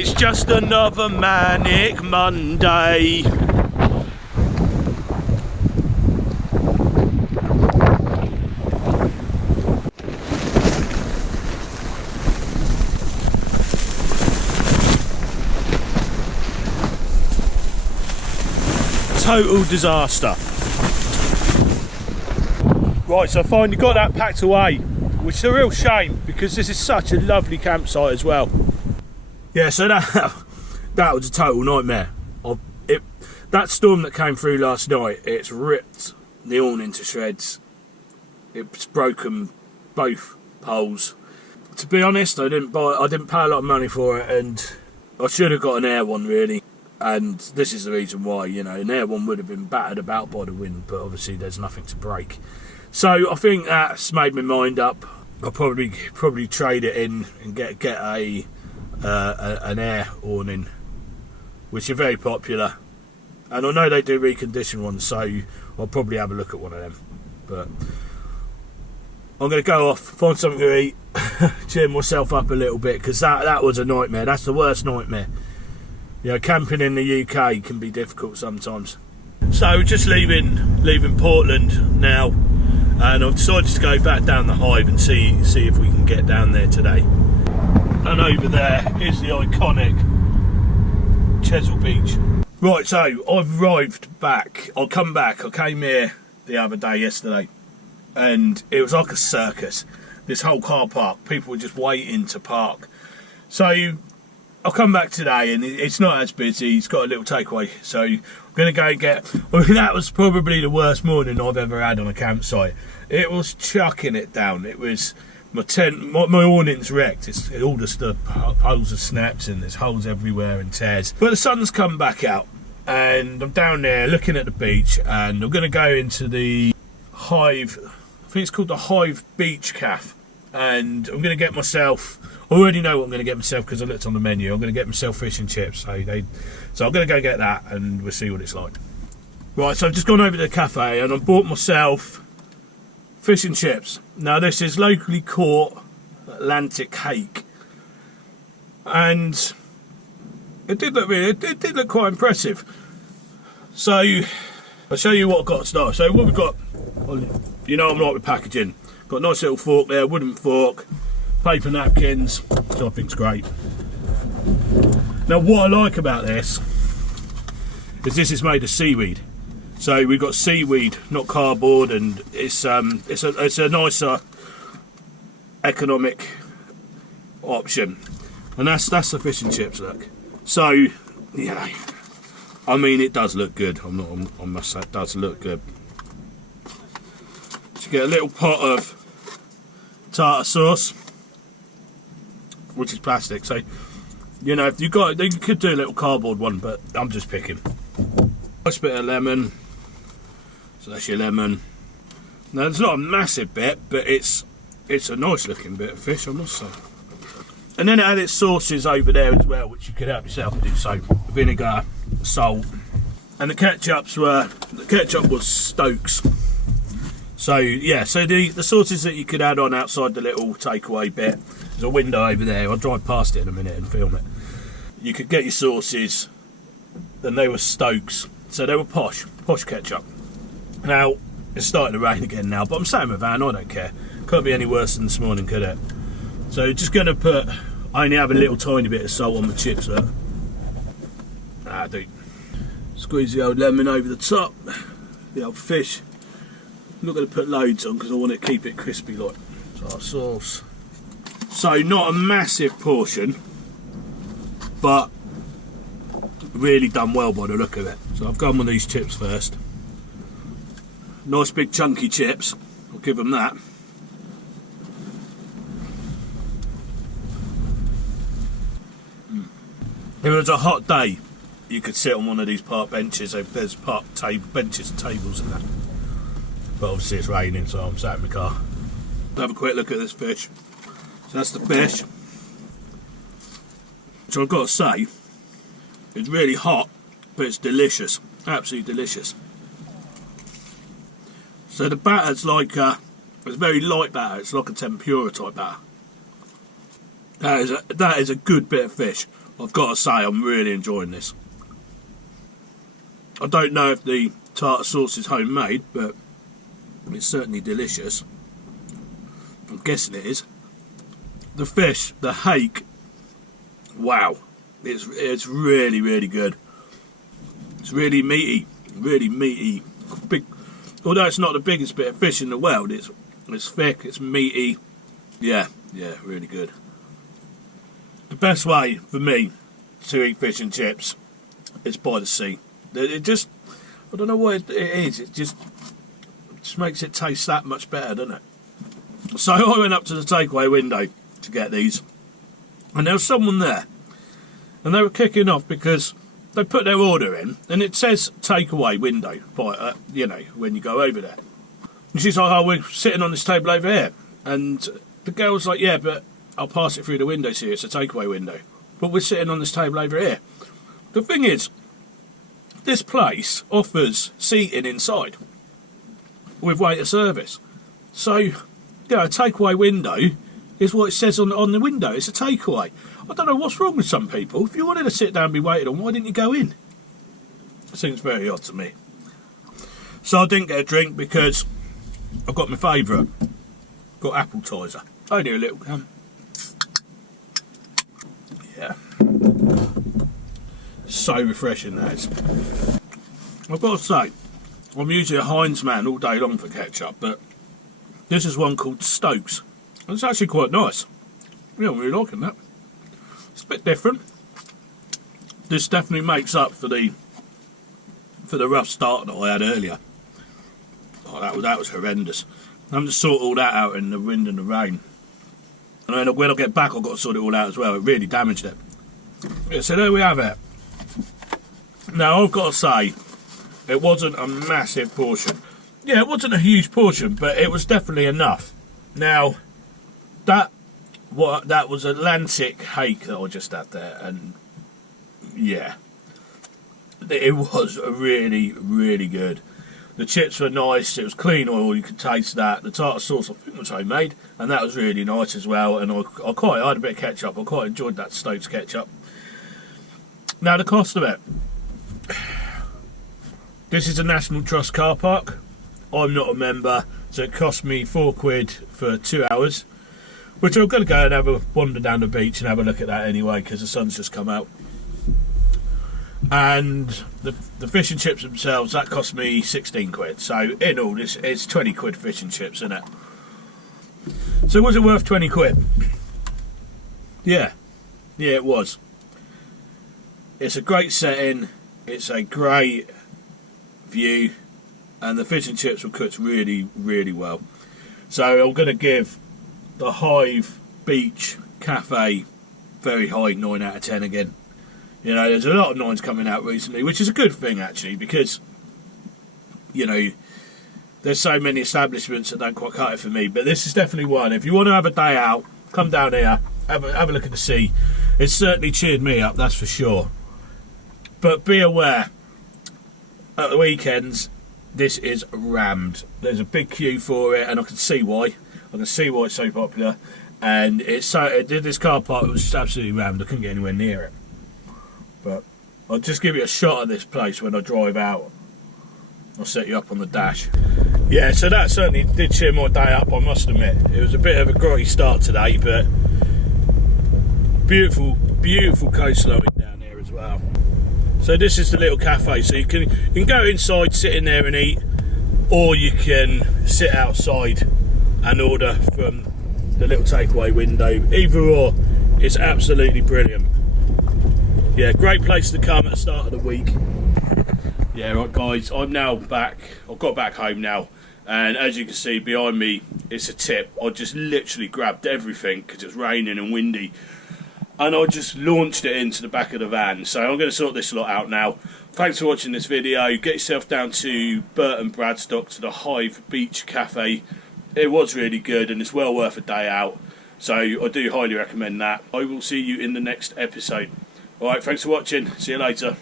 It's just another manic Monday. Total disaster. Right, so I finally got that packed away, which is a real shame because this is such a lovely campsite as well. Yeah, so that was a total nightmare. That storm that came through last night, it's ripped the awning to shreds. It's broken both poles. To be honest, I didn't pay a lot of money for it, and I should have got an air one really. And this is the reason why, you know, an air one would have been battered about by the wind, but obviously there's nothing to break. So I think that's made my mind up. I'll probably trade it in and get an air awning, which are very popular. And I know they do recondition ones, so I'll probably have a look at one of them. But I'm going to go off, find something to eat, cheer myself up a little bit, because that was a nightmare. That's the worst nightmare. You know, camping in the UK can be difficult sometimes. So just leaving Portland now, and I've decided to go back down the Hive and see if we can get down there today. And over there is the iconic Chesil Beach. Right, so I've arrived back. I came here the other day, yesterday, and it was like a circus. This whole car park, people were just waiting to park. So I'll come back today and it's not as busy. It's got a little takeaway, so I'm going to go and get... I mean, that was probably the worst morning I've ever had on a campsite. It was chucking it down. It was... My tent, my awning's wrecked. All the poles are snapped and there's holes everywhere and tears. But the sun's come back out and I'm down there looking at the beach, and I'm going to go into the Hive... I think it's called the Hive Beach Cafe. And I'm going to get myself... I already know what I'm going to get myself because I looked on the menu. I'm going to get myself fish and chips. So I'm going to go get that and we'll see what it's like. Right, so I've just gone over to the cafe and I bought myself fish and chips. Now this is locally caught Atlantic hake. And it did look quite impressive. So I'll show you what I've got to start. So what we've got, you know I'm right with packaging. Got a nice little fork there, wooden fork. Paper napkins, which I think's great. Now what I like about this is made of seaweed. So we've got seaweed, not cardboard, and it's a nicer economic option. And that's the fish and chips look. So yeah, I mean it does look good. I must say it does look good. So you get a little pot of tartar sauce, which is plastic, so you know if you could do a little cardboard one, but I'm just picking. Nice bit of lemon, so that's your lemon. Now it's not a massive bit, but it's a nice looking bit of fish, I must say. And then it had its sauces over there as well, which you could help yourself do. So vinegar, salt, and the ketchup was Stokes. So yeah, so the sauces that you could add on outside the little takeaway bit. There's a window over there. I'll drive past it in a minute and film it. You could get your sauces, and they were Stokes, so they were posh ketchup. Now it's starting to rain again now, but I'm sat in my van. I don't care. Can't be any worse than this morning, could it? So just going to I only have a little tiny bit of salt on my chips. Look. Dude. Squeeze the old lemon over the top. The old fish. I'm not going to put loads on because I want to keep it crispy like. Tartar sauce. So not a massive portion, but really done well by the look of it. So I've gone with these chips first. Nice big chunky chips, I'll give them that. If it was a hot day, you could sit on one of these park benches. There's benches and tables and that. But obviously it's raining, so I'm sat in my car. Have a quick look at this fish. So that's the fish. So I've got to say, it's really hot, but it's delicious. Absolutely delicious. So the batter's like it's very light batter. It's like a tempura type batter. That is a good bit of fish. I've got to say, I'm really enjoying this. I don't know if the tartar sauce is homemade, but it's certainly delicious. I'm guessing it is. The fish, the hake, wow, it's really, really good. It's really meaty, big. Although it's not the biggest bit of fish in the world, it's thick, it's meaty. Yeah, really good. The best way for me to eat fish and chips is by the sea. It just, I don't know what it is, it just makes it taste that much better, doesn't it? So I went up to the takeaway window to get these, and there was someone there, and they were kicking off because they put their order in, and it says takeaway window, by you know, when you go over there. And she's like, oh, we're sitting on this table over here. And the girl's like, yeah, but I'll pass it through the window to you, it's a takeaway window. But we're sitting on this table over here. The thing is, this place offers seating inside with waiter service. So, you know, a takeaway window is what it says on the window. It's a takeaway. I don't know what's wrong with some people. If you wanted to sit down and be waited on, why didn't you go in? It seems very odd to me. So I didn't get a drink because I've got my favourite. Got appetiser. Only a little. Yeah. So refreshing, that is. I've got to say, I'm usually a Heinz man all day long for ketchup, but this is one called Stokes. And it's actually quite nice. Yeah, I'm really liking that. It's a bit different. This definitely makes up for the rough start that I had earlier. Oh, that was horrendous. I'm to sort all that out in the wind and the rain. And then when I get back, I've got to sort it all out as well. It really damaged it. Yeah, so there we have it. Now, I've got to say, it wasn't a massive portion. Yeah, it wasn't a huge portion, but it was definitely enough. Now, that was Atlantic hake that I just had there, and yeah, it was really, really good. The chips were nice, it was clean oil, you could taste that. The tartar sauce I think was homemade, and that was really nice as well. And I had a bit of ketchup, I quite enjoyed that Stokes ketchup. Now the cost of it. This is a National Trust car park. I'm not a member, so it cost me £4 for 2 hours. Which I'm going to go and have a wander down the beach and have a look at that anyway, because the sun's just come out. And the fish and chips themselves, that cost me £16. So in all, it's £20 fish and chips, isn't it? So was it worth £20? Yeah, it was. It's a great setting, it's a great view, and the fish and chips were cooked really, really well. So I'm going to give the Hive Beach Cafe very high 9 out of 10 again. You know, there's a lot of 9s coming out recently, which is a good thing actually, because, you know, there's so many establishments that don't quite cut it for me. But this is definitely one. If you want to have a day out, come down here, have a look at the sea. It's certainly cheered me up, that's for sure. But be aware, at the weekends, this is rammed. There's a big queue for it, and I can see why. I can see why it's so popular. And this car park was just absolutely rammed. I couldn't get anywhere near it. But I'll just give you a shot of this place when I drive out. I'll set you up on the dash. Yeah, so that certainly did cheer my day up, I must admit. It was a bit of a grotty start today, but beautiful, beautiful coastline down there as well. So this is the little cafe, so you can go inside, sit in there and eat, or you can sit outside and order from the little takeaway window. Either or, it's absolutely brilliant. Yeah, great place to come at the start of the week. Yeah, right guys, I'm now back. I've got back home now, and as you can see behind me, it's a tip. I just literally grabbed everything because it's raining and windy, and I just launched it into the back of the van. So I'm going to sort this lot out now. Thanks for watching this video. Get yourself down to Burton, Bradstock, to the Hive Beach Cafe. It was really good, and it's well worth a day out. So I do highly recommend that. I will see you in the next episode. Alright, thanks for watching. See you later.